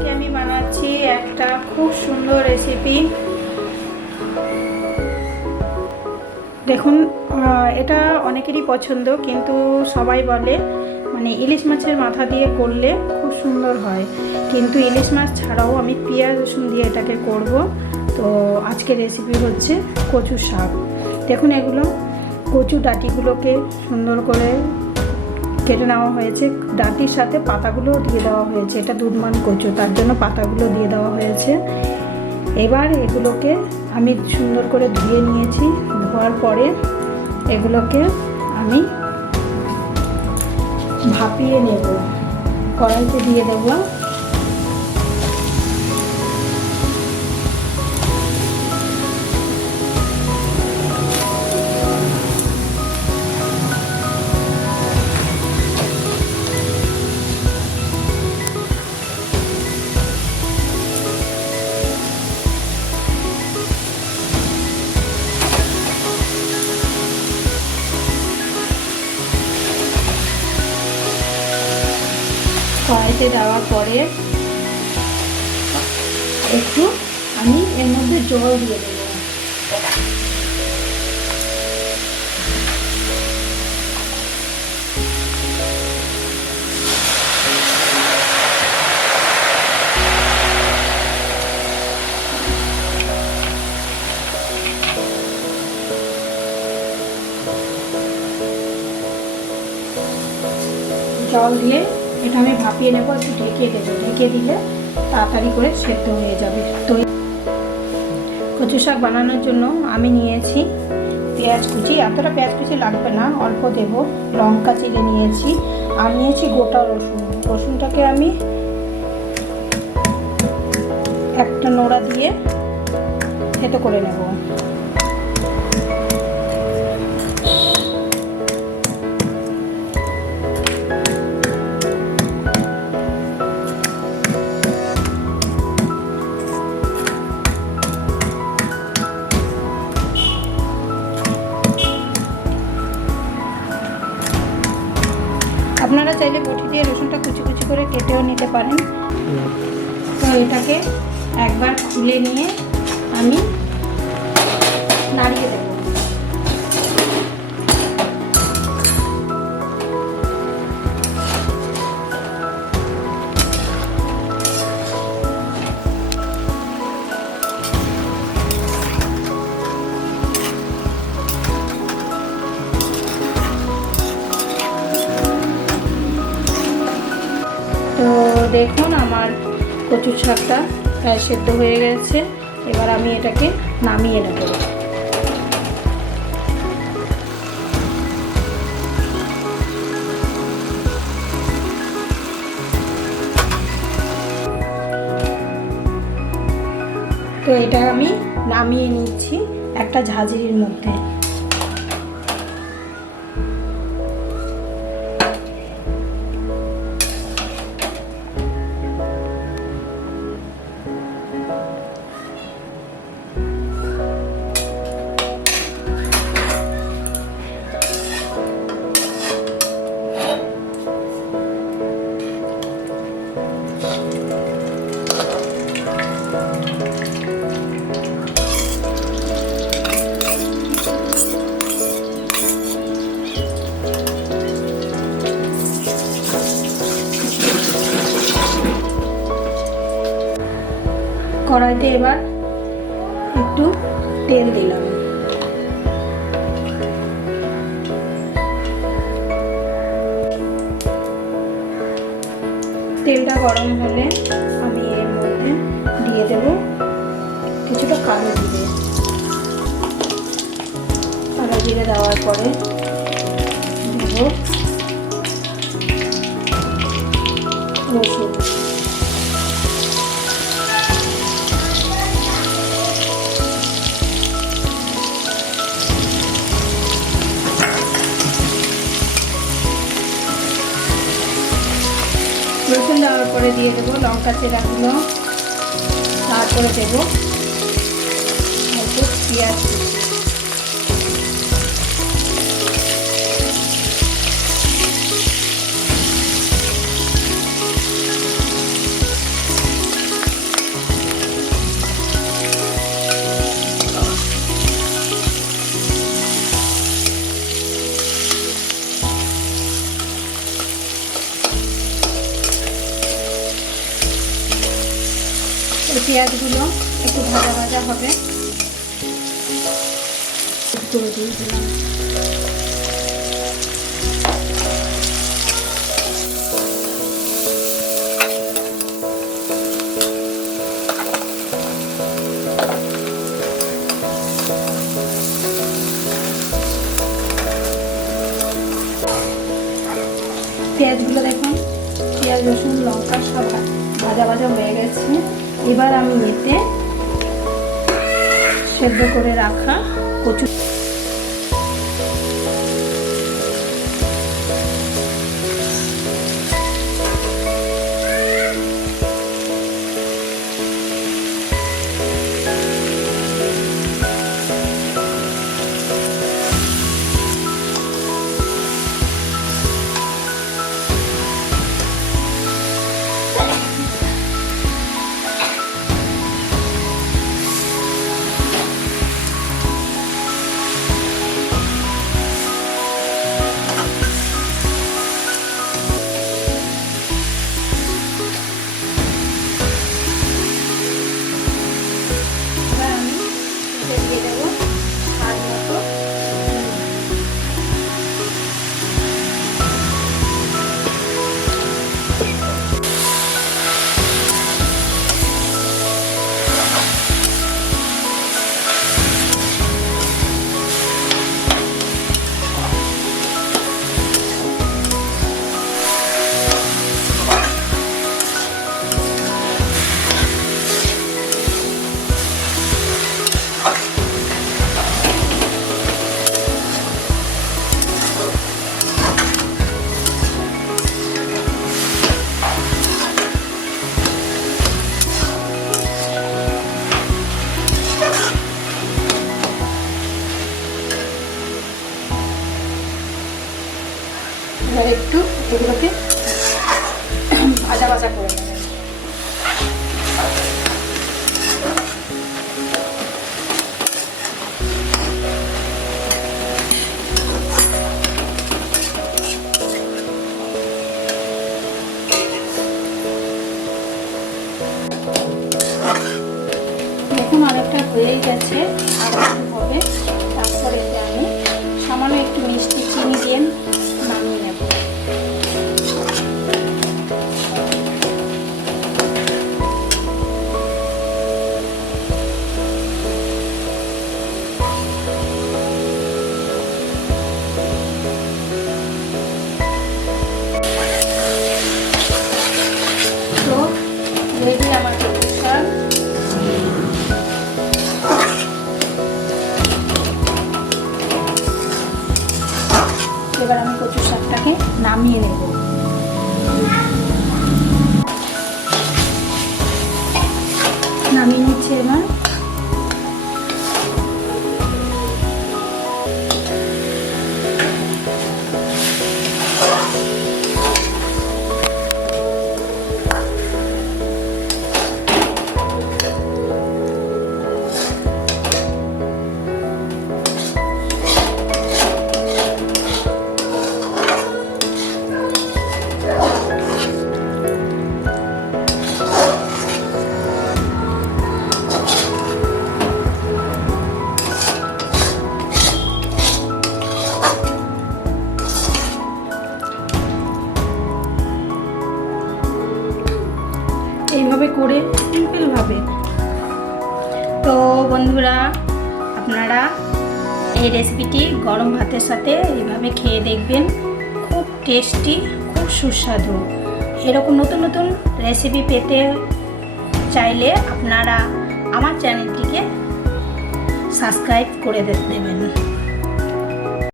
আজকে আমি বানাচ্ছি একটা খুব সুন্দর রেসিপি। দেখুন, এটা অনেকেরই পছন্দ, কিন্তু সবাই বলে মানে ইলিশ মাছের মাথা দিয়ে করলে খুব সুন্দর হয়, কিন্তু ইলিশ মাছ ছাড়াও আমি পেঁয়াজ রসুন দিয়ে এটাকে করব। তো আজকে রেসিপি হচ্ছে কচু শাক। দেখুন, এগুলো কচু ডাঁটিগুলোকে সুন্দর করে কেটে নেওয়া হয়েছে, ডাঁটির সাথে পাতাগুলো দিয়ে দেওয়া হয়েছে। এটা দুধমান কচু, তার জন্য পাতাগুলো দিয়ে দেওয়া হয়েছে। এবার এগুলোকে আমি সুন্দর করে ধুয়ে নিয়েছি। ধোয়ার পরে এগুলোকে আমি ভাপিয়ে নেব, কড়াইতে দিয়ে দেব। কড়াইতে দেওয়ার পরে একটু আমি এর মধ্যে জল দিয়ে দেব। জল দিয়ে এটা আমি ভাপিয়ে নেবো, একটু ঢেকে দেবো। ঢেকে দিলে তাড়াতাড়ি করে সেদ্ধ হয়ে যাবে। তো কচু শাক বানানোর জন্য আমি নিয়েছি পেঁয়াজ কুচি। এতটা পেঁয়াজ কুচি লাগবে না, অল্প দেব। লঙ্কা চিড়ে নিয়েছি, আর নিয়েছি গোটা রসুন। রসুনটাকে আমি একটা নোড়া দিয়ে থেতো করে নেব। আপনারা চাইলে বটি দিয়ে রসুনটা কুচি কুচি করে কেটেও নিতে পারেন। তো এটাকে একবার খুলে নিয়ে আমি নাড়িয়ে দেব। তো দেখুন, আমার কচু শাকটা প্রায় সেদ্ধ হয়ে গেছে। এবার আমি এটাকে নামিয়ে নেব। তো এটা আমি নামিয়ে নিচ্ছি একটা ঝাঁঝরির মধ্যে। কড়াইতে এবার একটু তেল দিলাম। তেলটা গরম হলে আমি এর মধ্যে দিয়ে দেব কিছুটা কালো জিরে। কালো জিরে দেওয়ার পরে দেব রসুন। রসুন দেওয়ার পরে দিয়ে দেবো লঙ্কা চেরাগুলো, তারপরে দেবো একটু পেঁয়াজ। এই পেঁয়াজগুলো একটু ভাজা ভাজা হবে, করে দিয়ে দিলাম। পেঁয়াজগুলো দেখুন, পেঁয়াজ রসুন লঙ্কা সব ভাজা ভাজা হয়ে গেছে। এবার আমি এতে সেদ্ধ করে রাখা কচু দিয়ে দেবো স্বাদ মতো। এবার একটু এগুলোকে ভাজা ভাজা করে নেবেন। দেখুন অনেকটা হয়েই গেছে, আর একটু হবে। তারপরে এতে আমি সামান্য একটু মিষ্টি চিনি দিয়ে নামিয়ে নেব। তো রেডি আমার কচু শাক। এবার আমি কচু শাকটাকে নামিয়ে নেব। নামিয়ে নিচ্ছে এবার। এইভাবে করে সিম্পলভাবে। তো বন্ধুরা, আপনারা এই রেসিপিটি গরম ভাতের সাথে এইভাবে খেয়ে দেখবেন, খুব টেস্টি, খুব সুস্বাদু। এরকম নতুন নতুন রেসিপি পেতে চাইলে আপনারা আমার চ্যানেলটিকে সাবস্ক্রাইব করে দেবেন।